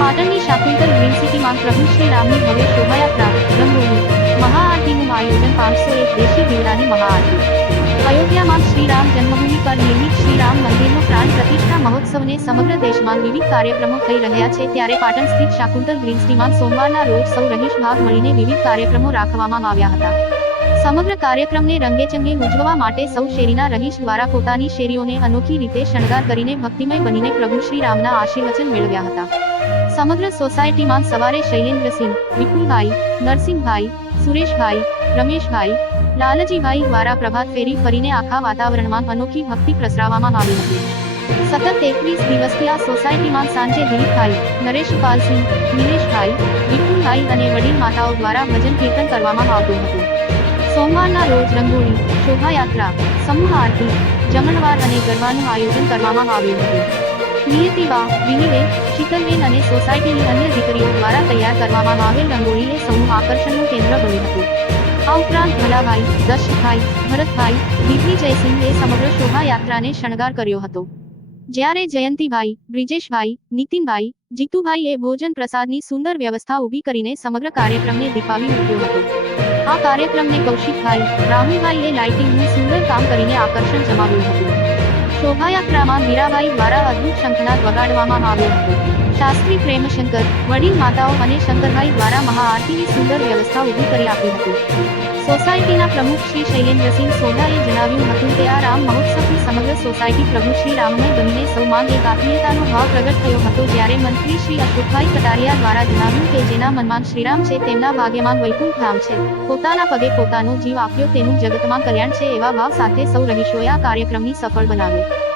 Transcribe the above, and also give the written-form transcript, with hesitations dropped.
પાટણની શાકુંતલ ગ્રીન સિટીમાં પ્રભુ શ્રી રામની ભવ્ય શોભાયાત્રા, રંગોળી, મહાઆરતીનું આયોજન 501 દેશી દીવડાની મહાઆરતી. અયોધ્યામાં શ્રીરામ જન્મભૂમિ પર નિર્મિત શ્રીરામ મંદિરનો પ્રાણ પ્રતિષ્ઠા મહોત્સવને સમગ્ર દેશમાં વિવિધ કાર્યક્રમો થઈ રહ્યા છે ત્યારે પાટણ સ્થિત શાકુંતલ ગ્રીન સિટીમાં સોમવારના રોજ સૌ રહીશ ભાગ મળીને વિવિધ કાર્યક્રમો રાખવામાં આવ્યા હતા. સમગ્ર કાર્યક્રમને રંગેચંગે ઉજવવા માટે સૌ શેરીના રહીશ દ્વારા પોતાની શેરીઓને અનોખી રીતે શણગાર કરીને ભક્તિમય બનીને પ્રભુ શ્રી રામના આશીર્વચન મેળવ્યા હતા. સમગ્ર સોસાયટીમાં સવારે શૈલેન્દ્રસિંહ, વિપુલભાઈ, નરસિંહભાઈ, સુરેશભાઈ, રમેશભાઈ, લાલજીભાઈ દ્વારા પ્રભાત ફેરી ફરીને આખા વાતાવરણમાં અનોખી ભક્તિ પ્રસરાવવામાં આવી હતી. સતત 21 દિવસથી આ સોસાયટીમાં સાંજે દિલીપભાઈ, નરેશપાલસિંહ, નિલેશભાઈ, વિપુલભાઈ અને વડીલ માતાઓ દ્વારા ભજન કીર્તન કરવામાં આવતું હતું. સોમવારના રોજ રંગોળી, શોભાયાત્રા, સમૂહ આરતી, જમણવાર અને ગરબાનું આયોજન કરવામાં આવ્યું હતું. નિયતિબા, વિનીબેન, શીતલબેન અને સોસાયટીની અન્ય દીકરીઓ દ્વારા તૈયાર કરવામાં આવેલ રંગોળી એ સૌનું આકર્ષણનું કેન્દ્ર બન્યું હતું. આ ઉપરાંત ભલાભાઈ, દર્શકભાઈ, ભરતભાઈ, દીકરી જયસિંહે સમગ્ર શોભાયાત્રાને શણગાર કર્યો હતો. જ્યારે જયંતિભાઈ, બ્રિજેશભાઈ, નીતિનભાઈ, જીતુભાઈએ ભોજન પ્રસાદની સુંદર વ્યવસ્થા ઊભી કરીને સમગ્ર કાર્યક્રમને દીપાવી મૂક્યો હતો. આ કાર્યક્રમને કૌશિકભાઈ, રાહુલભાઈએ લાઇટિંગનું સુંદર કામ કરીને આકર્ષણ જમાવ્યું હતું. શોભાયાત્રામાં મીરાબાઈ દ્વારા અદ્ભુત શંખનાદ વગાડવામાં આવ્યો હતો. શાસ્ત્રી પ્રેમશંકર, વડીલ માતાઓ અને શંકરભાઈ દ્વારા મહાઆરતીની સુંદર વ્યવસ્થા ઊભી કરી આપી હતી. સોસાયટીના પ્રમુખ શ્રી શૈલેન્દ્રસિંહ સોઢાએ જણાવ્યું હતું કે આ રામ મહોત્સવથી સમગ્ર સોસાયટી પ્રભુ શ્રી રામમય બનીને સૌમાં એક આત્મીયતાનો ભાવ પ્રગટ થયો હતો. જ્યારે મંત્રી શ્રી અશોકભાઈ કટારિયા દ્વારા જણાવ્યું કે જેના મનમાં શ્રીરામ છે તેમના ભાગ્યમાં વૈકુંઠ ધામ છે. પોતાના પગે પોતાનો જીવ આપ્યો તેનું જગતમાં કલ્યાણ છે એવા ભાવ સાથે સૌ રહીશોએ આ કાર્યક્રમની સફળ બનાવ્યો.